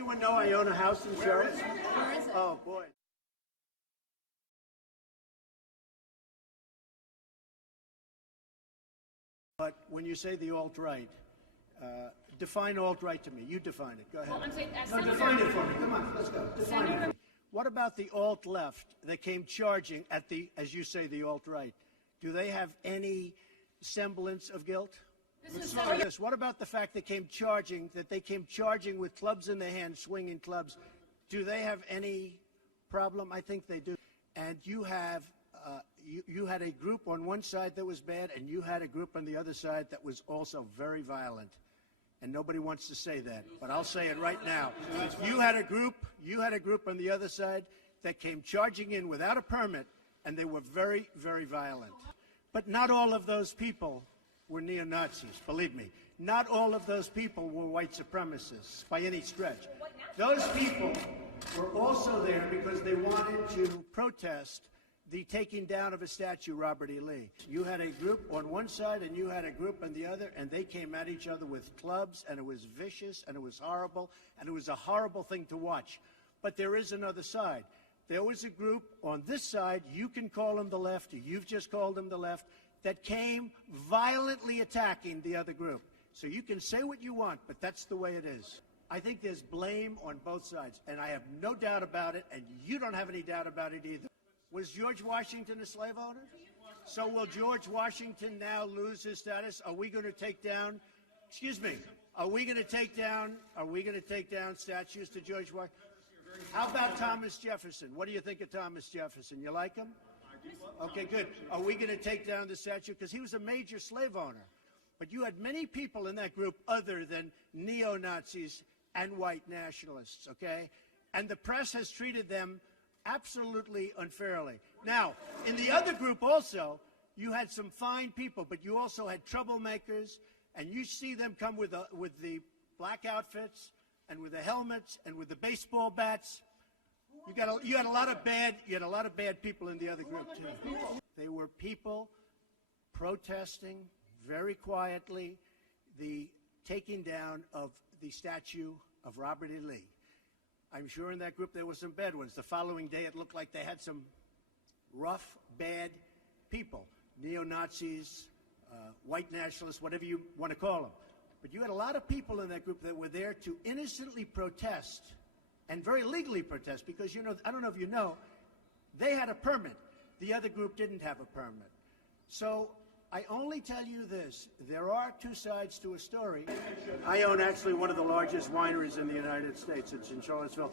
anyone know I own a house in Charlottesville? Where is it? Oh, boy. But when you say the alt-right, define alt-right to me. You define it. Go ahead. Well, I'm saying, no, define it for me. Come on, let's go. Define it for me. What about the alt-left that came charging at the, as you say, the alt-right? Do they have any semblance of guilt? What about the fact that they came charging with clubs in their hands, swinging clubs? Do they have any problem? I think they do. And you have, you had a group on one side that was bad, and you had a group on the other side that was also very violent. And nobody wants to say that, but I'll say it right now. You had a group on the other side that came charging in without a permit, and they were very, very violent. But not all of those people were neo-Nazis, believe me. Not all of those people were white supremacists by any stretch. Those people were also there because they wanted to protest the taking down of a statue, Robert E. Lee. You had a group on one side and you had a group on the other, and they came at each other with clubs, and it was vicious, and it was horrible, and it was a horrible thing to watch. But there is another side. There was a group on this side, you can call them the left, or you've just called them the left, that came violently attacking the other group. So you can say what you want, but that's the way it is. I think there's blame on both sides, and I have no doubt about it, and you don't have any doubt about it either. Was George Washington a slave owner? So will George Washington now lose his status? Are we going to take down, excuse me, are we going to take down statues to George Washington? How about Thomas Jefferson? What do you think of Thomas Jefferson? You like him? Okay, good. Are we going to take down the statue? Because he was a major slave owner. But you had many people in that group other than neo-Nazis and white nationalists, okay? And the press has treated them absolutely unfairly. Now, in the other group also, you had some fine people, but you also had troublemakers, and you see them come with the black outfits and with the helmets and with the baseball bats. You had a lot of bad people in the other group too. They were people protesting very quietly the taking down of the statue of Robert E. Lee. I'm sure in that group there were some bad ones. The following day it looked like they had some rough, bad people, neo-Nazis, white nationalists, whatever you want to call them. But you had a lot of people in that group that were there to innocently protest, and very legally protest, because, you know, I don't know if you know, they had a permit. The other group didn't have a permit. So I only tell you this, there are two sides to a story. I own actually one of the largest wineries in the United States. It's in Charlottesville.